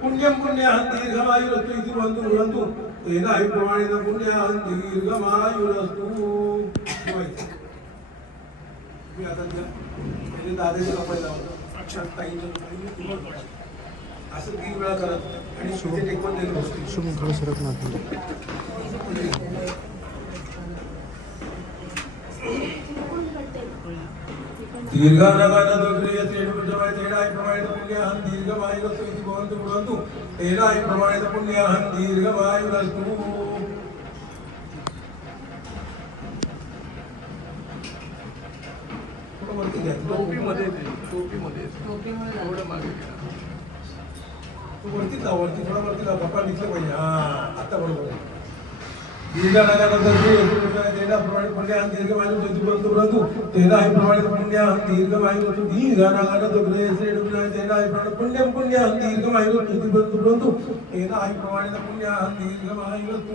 पुण्यम पुण्याहं दीर्घमायुरस्तु इति भवन्तु ब्रुवन्तु तेन हि प्रमाणेन पुण्याहं दीर्घमायुरस्तु मी आता पहिले दादाजी वापरायला अक्षर ताईचं असं 3 वेळा करत आणि तिथे टेकवून देत बसतो शुभंकर सरक ना पुण्याहं दीर्घमायुरस्तु इति भवन्तु ब्रुवन्तु तेन हि प्रमाणेन पुण्याहं दीर्घमायुरस्तु थोडं मागे वरती जाऊ पप्पा दिसलं पाहिजे हा आता बरोबर आहे दीर्घनागानंतर पुण्याहं दीर्घमायुरस्तु इति भवन्तु ब्रुवन्तु तेन हि प्रमाणेन पुण्याहं दीर्घमायुरस्तु दीर्घनागानंतर पुण्यं पुण्याहं दीर्घमायुरस्तु इति भवन्तु ब्रुवन्तु तेन हि प्रमाणेन पुण्याहं दीर्घमायुरस्तु